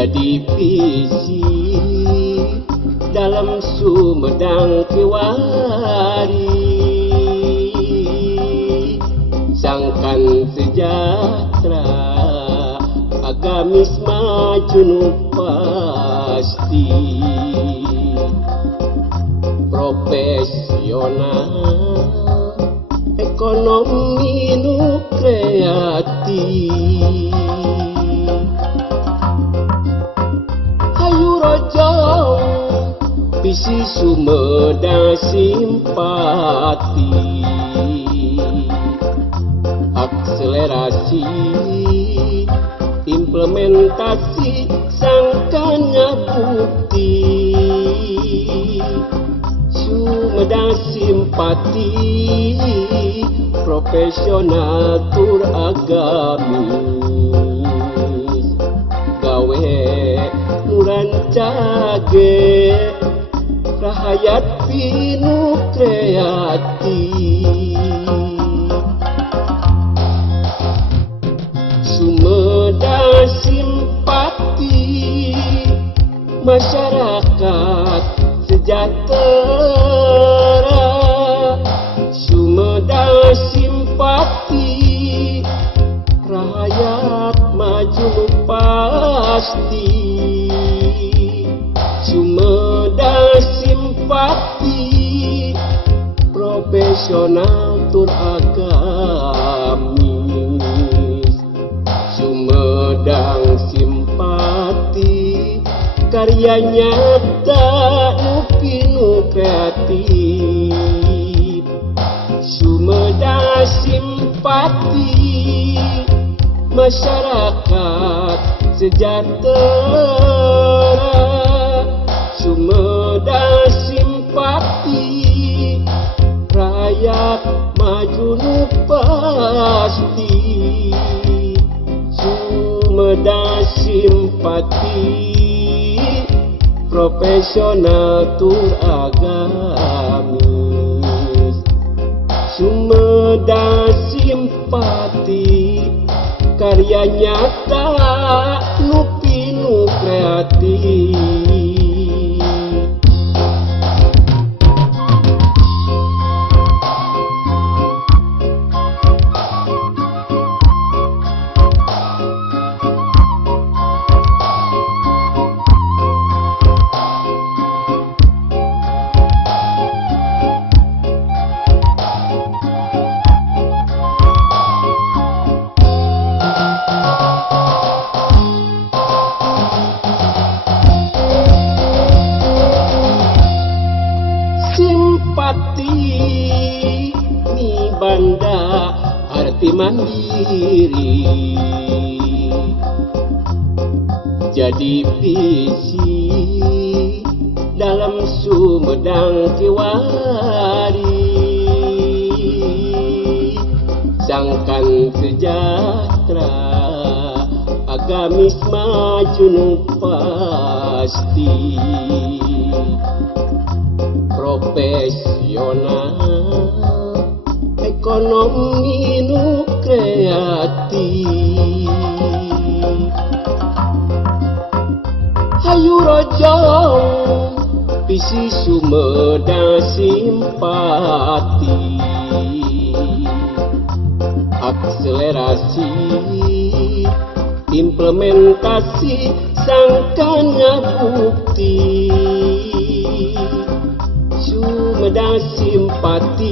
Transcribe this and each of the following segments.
jadi visi dalam Sumedang Kiwari, sangkan sejahtera agamis maju nu pasti, profesional ekonomi nu kreatif, hayu rojong visi Sumedang simpati, akselerasi implementasi sangkanya bukti, Sumedang simpati profesional tur agamis, gawe nurancage rahayat pinu kreatif, Sumedang simpati masyarakat sejahtera, Sumedang simpati rakyat maju pasti, Sumedang simpati profesional tur agamis, Sumedang simpati karya nyata nu pinu kreatif, Sumedang simpati masyarakat sejahtera, Sumedang simpati rakyat maju nu pasti, Sumedang simpati profesional tur agamis, Sumedang simpati karya nyata nu pinu kreatif. Simpati ni banda arti mandiri, jadi visi dalam Sumedang Kiwari, sangkan sejahtera agamis maju nu pasti, profesional ekonomi nu kreatif, hayu rojong visi Sumedang simpati, akselerasi implementasi sangkanya bukti, Sumedang simpati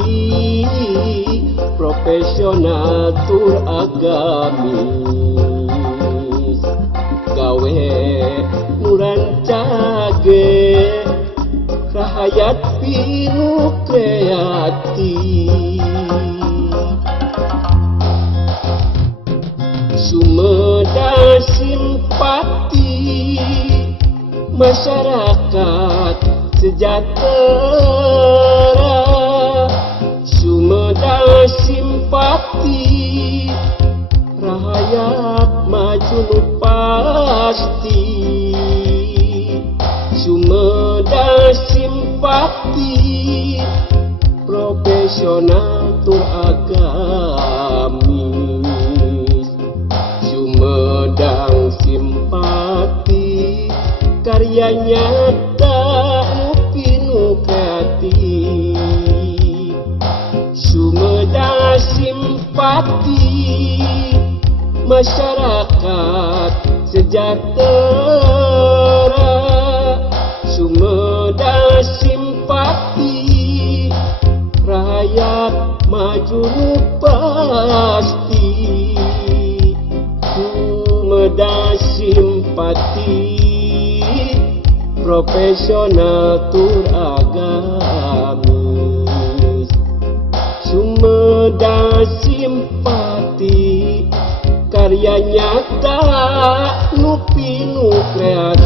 profesional tur agamis, gawe nurancage rahayat pinu kreatif, Sumedang simpati masyarakat sejahtera, Sumedang simpati rakyat maju nu pasti, Sumedang simpati profesional tur agamis, Sumedang simpati karya nyata nu kreatif sumeda simpati masyarakat sejahtera sumeda simpati rakyat maju nu pasti sumeda simpati profesional tur agamis sumeda simpati karya nyata nu kreatif